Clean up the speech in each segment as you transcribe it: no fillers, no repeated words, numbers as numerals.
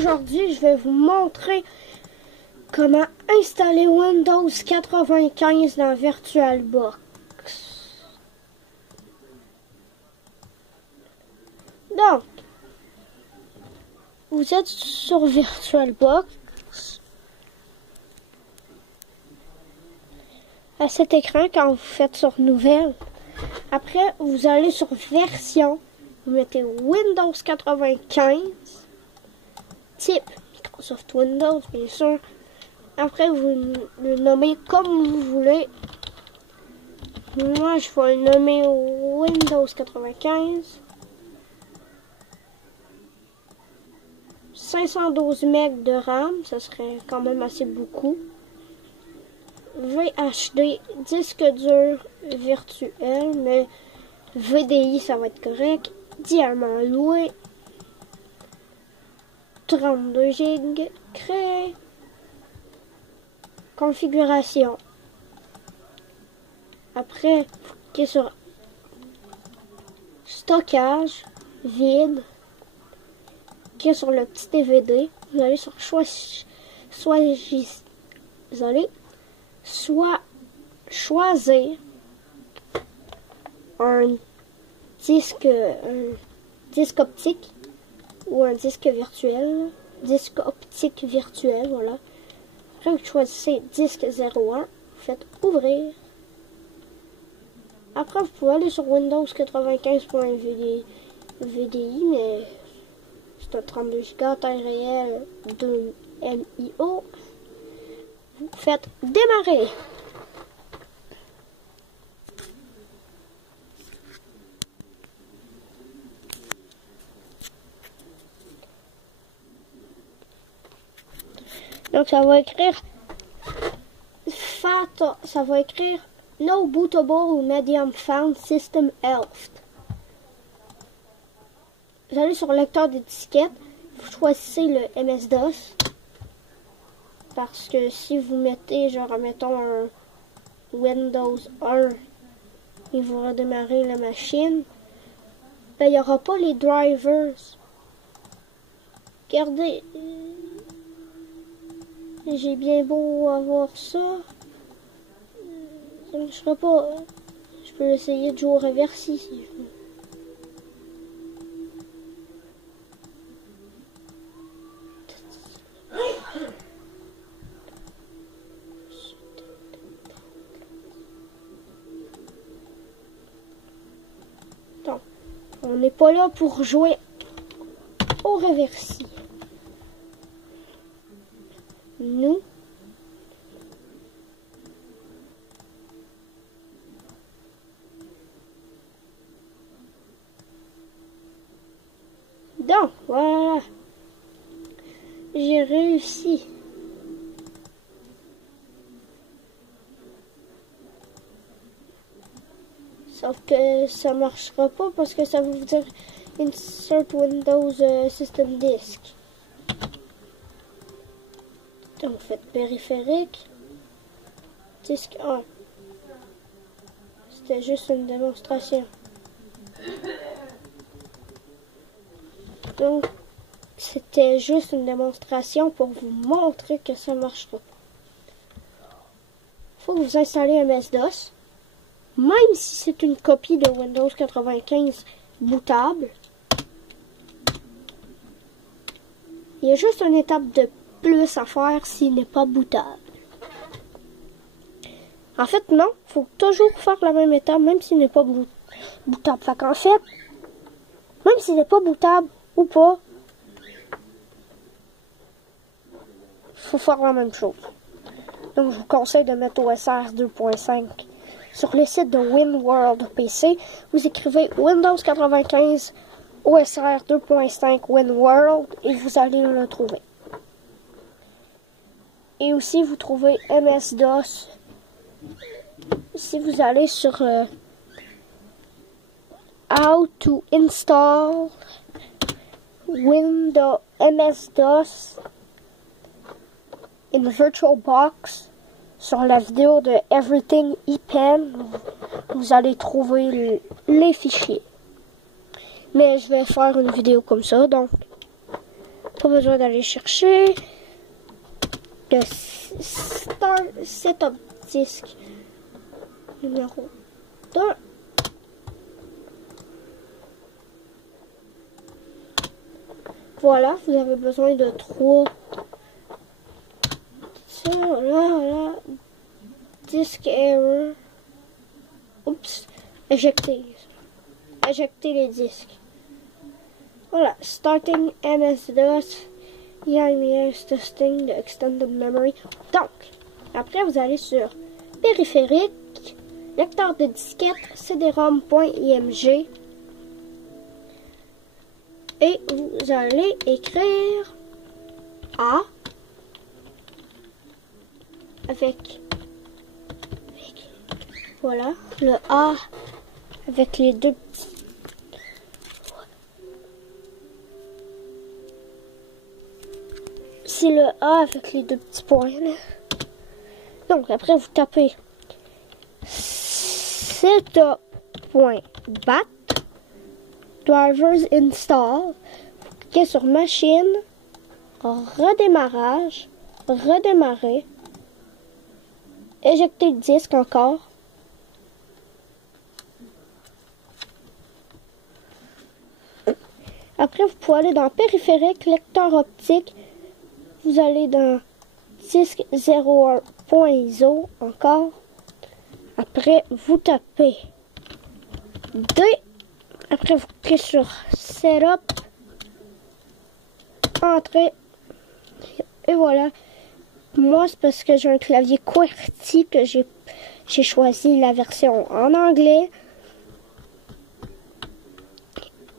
Aujourd'hui, je vais vous montrer comment installer Windows 95 dans VirtualBox. Donc, vous êtes sur VirtualBox. À cet écran, quand vous faites sur Nouvelle, après, vous allez sur Version, vous mettez Windows 95, type Microsoft Windows, bien sûr. Après, vous le nommez comme vous voulez. Moi, je vais le nommer Windows 95. 512 MB de RAM, ça serait quand même assez beaucoup. VHD, disque dur virtuel, mais VDI, ça va être correct. Diamant loué. 32 GB créé. Configuration. Après, vous cliquez sur stockage, vide. Cliquez sur le petit DVD. Vous allez sur choisir un disque optique ou un disque virtuel. Disque optique virtuel, voilà. Après, vous choisissez disque 01. Vous faites ouvrir. Après, vous pouvez aller sur Windows 95.VDI, mais c'est un 32 Go temps réel 2 MIO. Vous faites démarrer. Donc ça va écrire ça va écrire No bootable ou medium found system health. Vous allez sur le lecteur de disquettes, vous choisissez le MS-DOS. Parce que si vous mettez, genre, mettons un Windows 1, il va redémarrer la machine, ben, il n'y aura pas les drivers. Regardez, j'ai bien beau avoir ça, ça ne marchera pas. Je peux essayer de jouer au reversi si je veux. Donc, on n'est pas là pour jouer au reversi. Nous, donc, voilà, j'ai réussi. Sauf que ça marchera pas parce que ça va vous dire Insert Windows System Disk. Donc, faites périphérique. Disque 1. C'était juste une démonstration. Donc, c'était juste une démonstration pour vous montrer que ça marchera pas. Il faut que vous installez un MS-DOS. Même si c'est une copie de Windows 95 bootable. Il y a juste une étape de plus à faire s'il n'est pas bootable. En fait, non, il faut toujours faire la même étape, même s'il n'est pas bootable. Fait qu'en fait, même s'il n'est pas bootable ou pas, il faut faire la même chose. Donc, je vous conseille de mettre OSR 2.5. Sur le site de WinWorld PC, vous écrivez Windows 95 OSR 2.5 WinWorld et vous allez le trouver. Et aussi, vous trouvez MS-DOS. Si vous allez sur How to install Windows MS-DOS in VirtualBox, sur la vidéo de Everything EPEN, vous allez trouver les fichiers. Mais je vais faire une vidéo comme ça, donc Pas besoin d'aller chercher le Start Setup Disk numéro 2. Voilà, vous avez besoin de 3. Là, disk error. Oups, éjecter les disques. Voilà, starting MS-DOS, IMES testing de extended memory. Donc, après vous allez sur périphérique, lecteur de disquette, cd-rom.img et vous allez écrire A avec voilà, le A avec les deux petits. C'est le A avec les deux petits points là. Donc après vous tapez setup.bat drivers install, vous cliquez sur machine, redémarrage, redémarrer, éjecter le disque encore. Après, vous pouvez aller dans périphérique, lecteur optique. Vous allez dans disque 01.iso encore. Après, vous tapez D. Après, vous cliquez sur Setup. Entrée. Et voilà. Moi, c'est parce que j'ai un clavier QWERTY que j'ai choisi la version en anglais.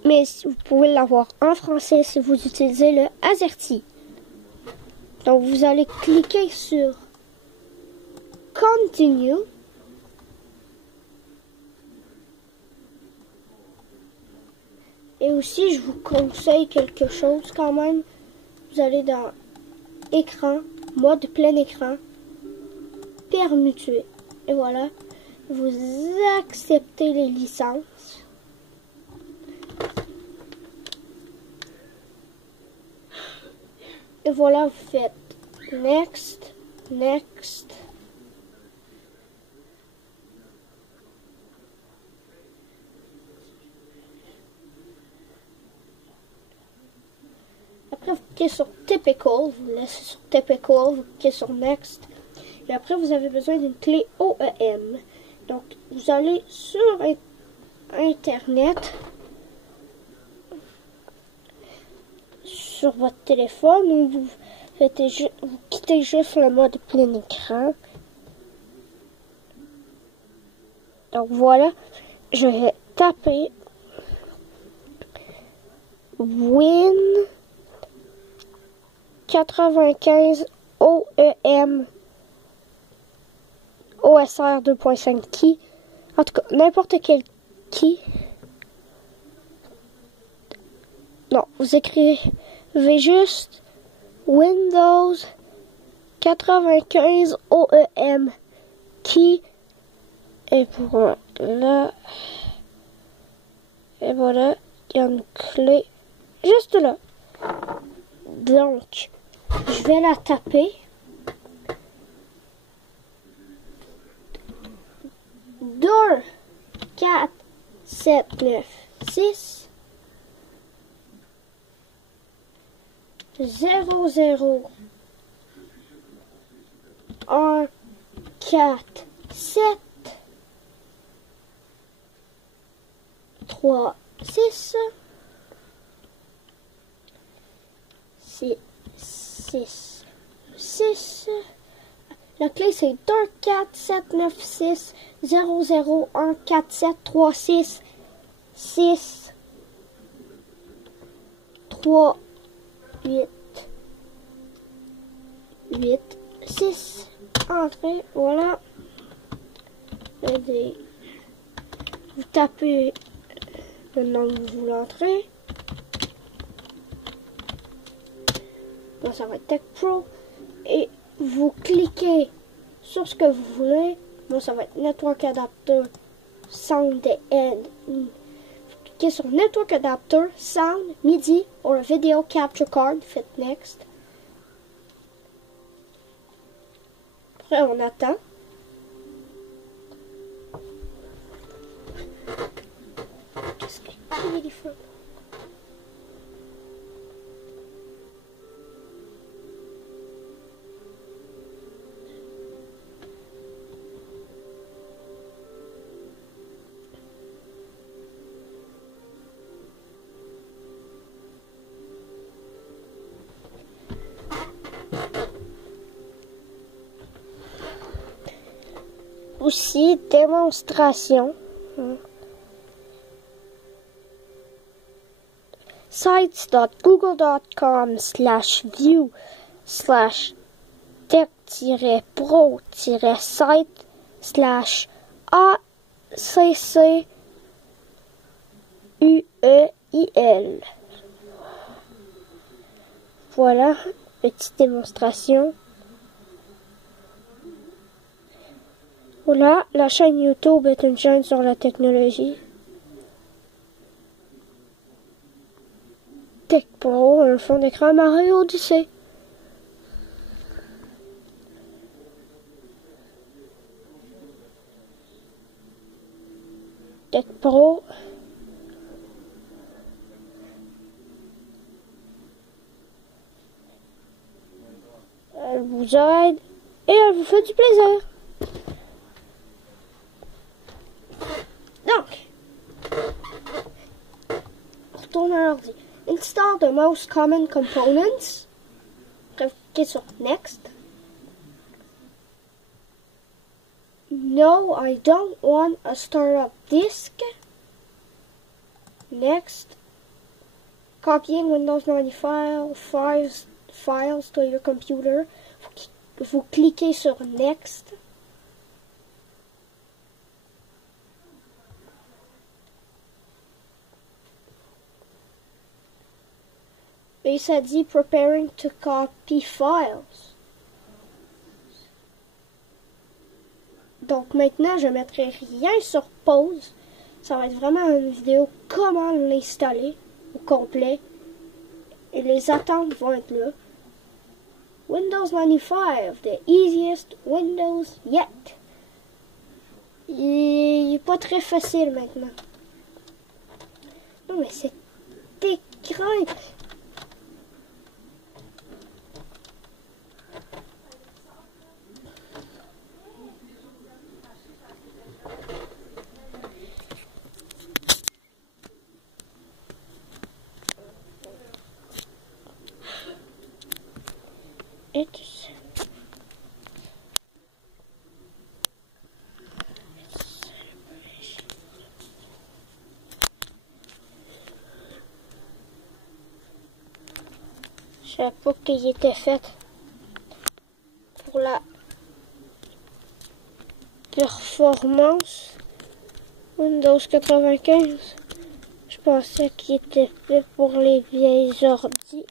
Mais vous pouvez l'avoir en français si vous utilisez le AZERTY. Donc vous allez cliquer sur Continue. Et aussi, je vous conseille quelque chose quand même. Vous allez dans Écran, mode plein écran, permuter. Et voilà, vous acceptez les licences. Et voilà, vous faites Next, Next. Après, vous cliquez sur Typical, vous laissez sur Typical, vous cliquez sur Next. Et après, vous avez besoin d'une clé OEM. Donc, vous allez sur Internet, sur votre téléphone, où vous quittez juste le mode plein écran. Donc voilà, je vais taper Win 95 OEM OSR 2.5 key. En tout cas, n'importe quel key. Non, vous écrivez juste Windows 95 OEM key. Et voilà. Et voilà, il y a une clé juste là. Donc, je vais la taper. 2, 4, 7, 9, 6, 0, 0, 1, 4, 7, 3, 6, 6, 6. La clé c'est 2, 4, 7, 9, 6, 0, 0, 1, 4, 7, 3, 6, 6, 3, 8, 8, 6. Entrez, voilà. Vous tapez le nom que vous voulez entrer. Bon, ça va être Tech Pro. Et vous cliquez sur ce que vous voulez. Moi, ça va être Network Adapter Sound and. Vous cliquez sur Network Adapter, Sound, MIDI or Video Capture Card. Faites Next. Après, on attend. Qu'est-ce qu'il faut? Aussi, démonstration. sites.google.com/tech-pro-site/ACCUEIL. Voilà, petite démonstration. Voilà, la chaîne YouTube est une chaîne sur la technologie. Tech Pro, un fond d'écran Mario Odyssey. Tech Pro. Elle vous aide et elle vous fait du plaisir. Donc, retourne à l'ordi. Install the most common components. Cliquez sur Next. No, I don't want a startup disk. Next. Copying Windows 95 files to your computer. Vous cliquez sur Next. Et ça dit Preparing to copy files. Donc maintenant, je ne mettrai rien sur pause. Ça va être vraiment une vidéo comment l'installer au complet. Et les attentes vont être là. Windows 95, the easiest Windows yet. Il n'est pas très facile maintenant. Non mais c'est écran. Et tout ça. Je savais pas qu'il était fait pour la performance Windows 95. Je pensais qu'il était fait pour les vieilles ordi.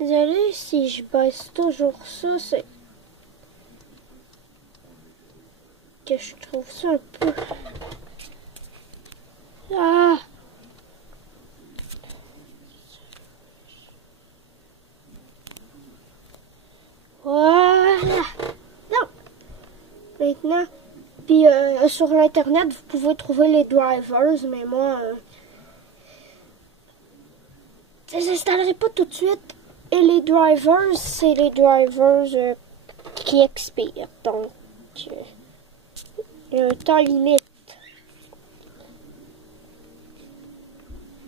Désolé si je baisse toujours ça, c'est que je trouve ça un peu... Ah! Voilà! Non! Maintenant, puis sur l'internet, vous pouvez trouver les drivers, mais moi, je les installerai pas tout de suite. Et les drivers, c'est les drivers qui expirent. Donc, il y a un temps limite.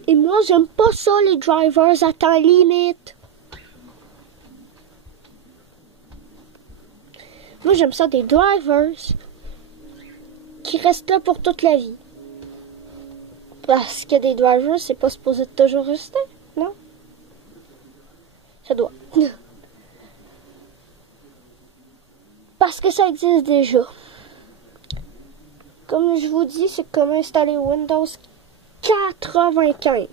Et moi, j'aime pas ça, les drivers à temps limite. Moi, j'aime ça des drivers qui restent là pour toute la vie. Parce que des drivers, c'est pas supposé toujours rester, non? Ça doit. Parce que ça existe déjà. Comme je vous dis, c'est comme installer Windows 95.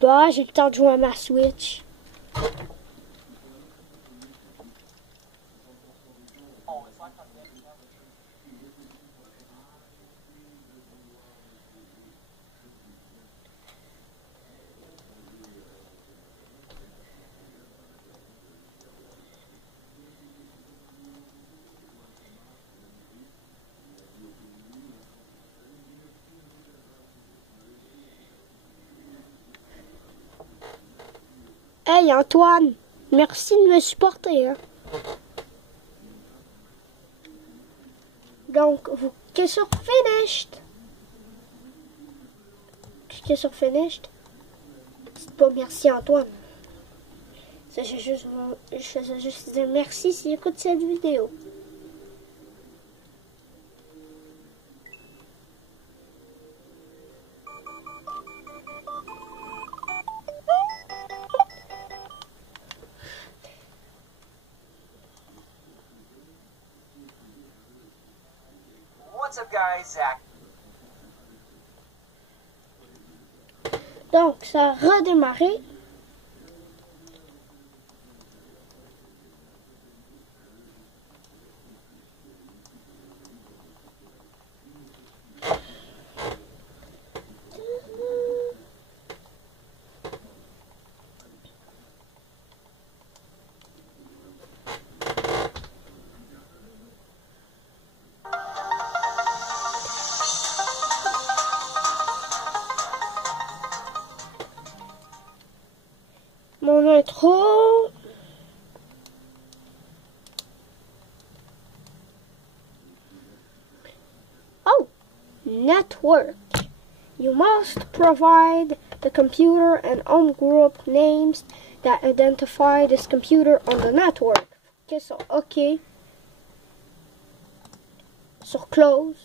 Bah, j'ai le temps de jouer à ma Switch. Hey Antoine, merci de me supporter. Hein. Donc, vous cliquez sur Finished. Cliquez sur Finished. Dites pas merci Antoine. Je faisais juste dire merci s'il écoute cette vidéo. What's up, guys? Zach. Donc, ça a redémarré. Mon intro. Oh, network. You must provide the computer and home group names that identify this computer on the network. Ok, sur OK. Sur close.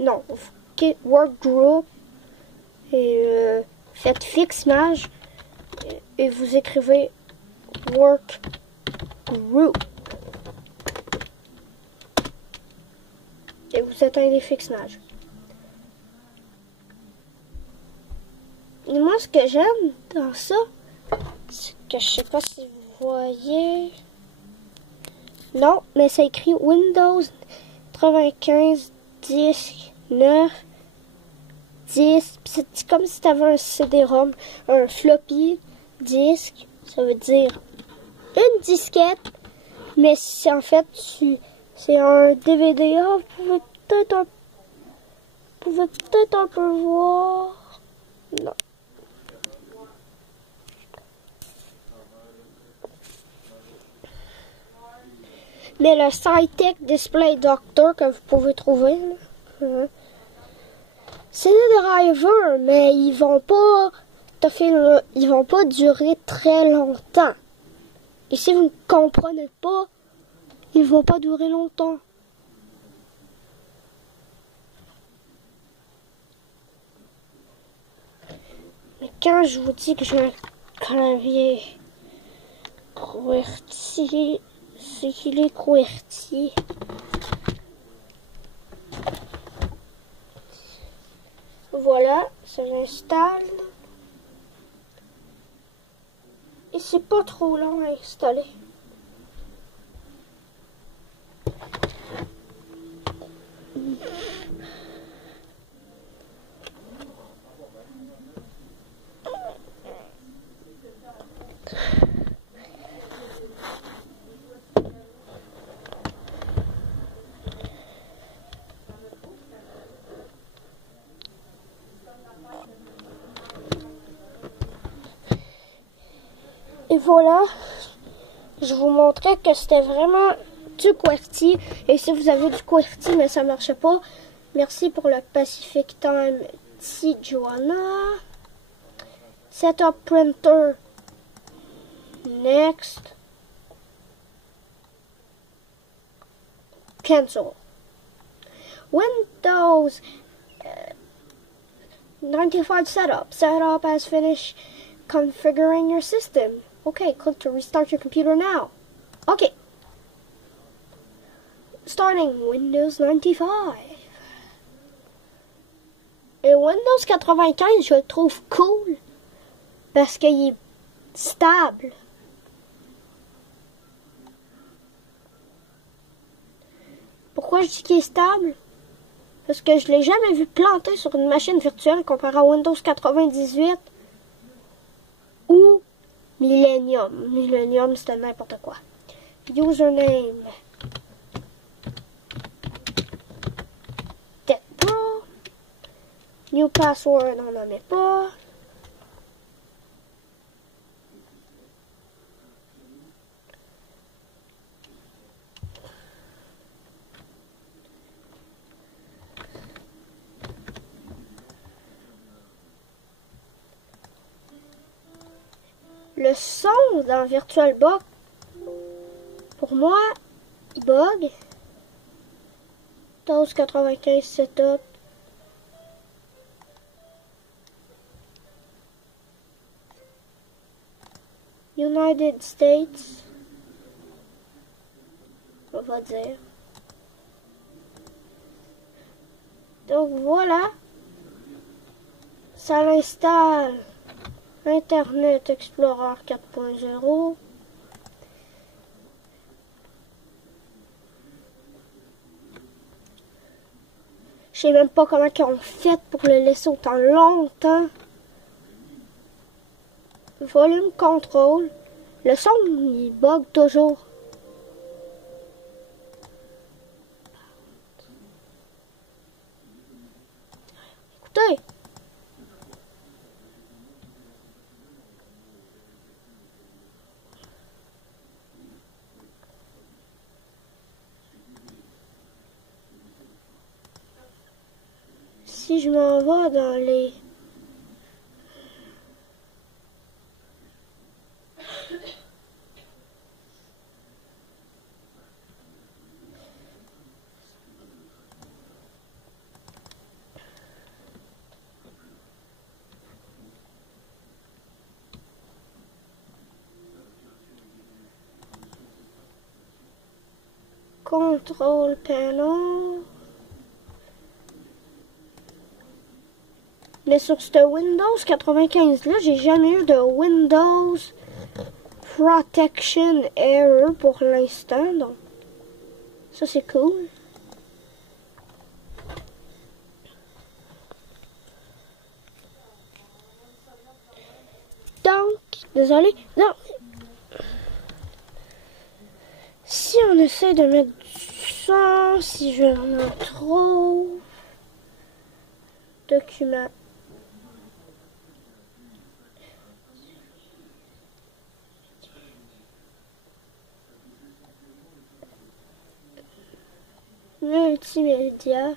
Non, OK, work group. Et faites fixe image. Et vous écrivez work group. Et vous éteignez fixe image. Et moi, ce que j'aime dans ça, c'est que je sais pas si vous voyez. Non, mais ça écrit Windows 95 disque 9 10. C'est comme si tu avais un CD-ROM, un floppy disque. Ça veut dire une disquette, mais c'est en fait c'est un DVD. Ah, vous pouvez peut-être un peu voir. Non. Mais le SciTech Display Doctor que vous pouvez trouver, là, c'est des drivers, mais ils vont pas durer très longtemps. Et si vous ne comprenez pas, ils vont pas durer longtemps. Mais quand je vous dis que j'ai un clavier QWERTY, c'est qu'il est QWERTY. Voilà, ça j'installe. Et c'est pas trop long à installer. Et voilà, je vous montrais que c'était vraiment du QWERTY. Et si vous avez du QWERTY mais ça ne marchait pas, merci pour le Pacific Time Tijuana. Setup printer. Next. Cancel. Windows 95 setup. Setup as finished configuring your system. Okay, click to restart your computer now. Okay. Starting Windows 95. Et Windows 95, je le trouve cool parce qu'il est stable. Pourquoi je dis qu'il est stable? Parce que je l'ai jamais vu planter sur une machine virtuelle comparé à Windows 98 ou Millennium. Millennium, c'était n'importe quoi. Username. Peut-être pas. New password, on n'en met pas. Le son dans VirtualBox, pour moi, il bug. Windows 95 setup. United States. On va dire. Donc voilà. Ça l'installe. Internet Explorer 4.0. Je sais même pas comment ils ont fait pour le laisser autant longtemps. Volume contrôle. Le son, il bug toujours. Écoutez. Si je m'en vais dans les... Control panel. Mais sur ce Windows 95 là, j'ai jamais eu de Windows Protection Error pour l'instant. Donc, ça c'est cool. Donc, désolé. Non. Si on essaie de mettre du son, si je me trouve, document. Multimédia.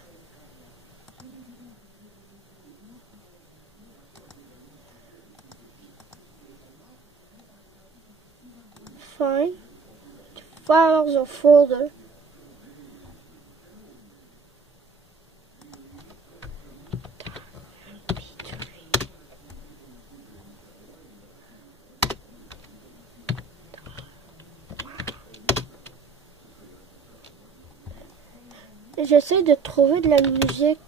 Find. Files or folder. J'essaie de trouver de la musique.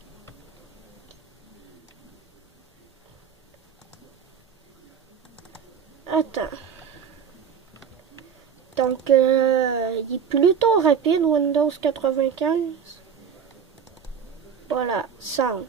Attends. Donc, il est plutôt rapide, Windows 95. Voilà, Sound.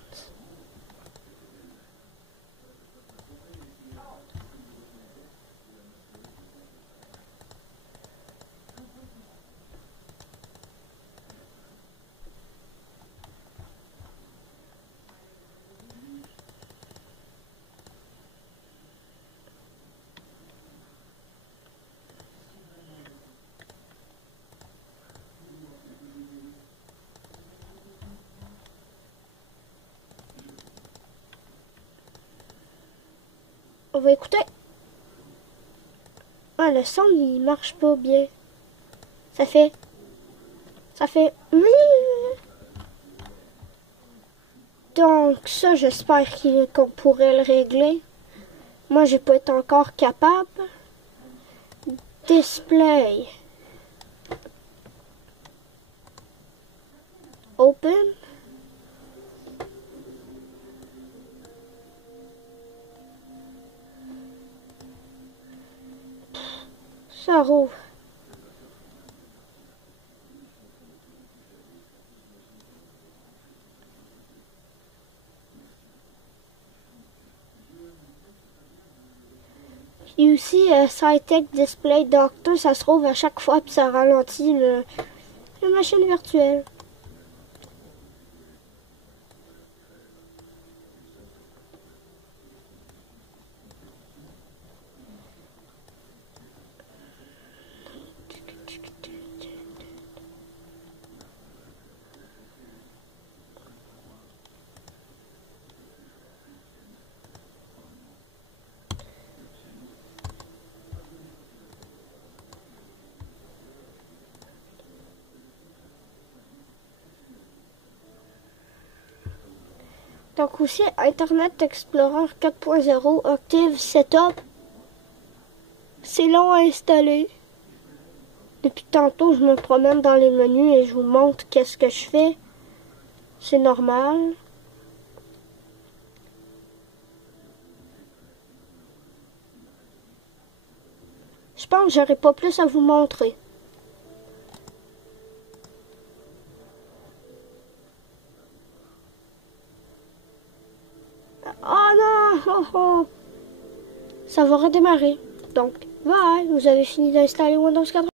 On va écouter. Ah, le son, il marche pas bien. Ça fait... Donc, ça, j'espère qu'on pourrait le régler. Moi, j'ai pas été encore capable. Display. Open. Ça rouvre. Et aussi, SciTech Display Doctor, ça se rouvre à chaque fois, puis ça ralentit la machine virtuelle. Donc aussi, Internet Explorer 4.0 Octave Setup. C'est long à installer. Depuis tantôt, je me promène dans les menus et je vous montre qu'est-ce que je fais. C'est normal. Je pense que j'aurai pas plus à vous montrer. Oh non! Oh, oh. Ça va redémarrer. Donc, bye! Vous avez fini d'installer Windows 4.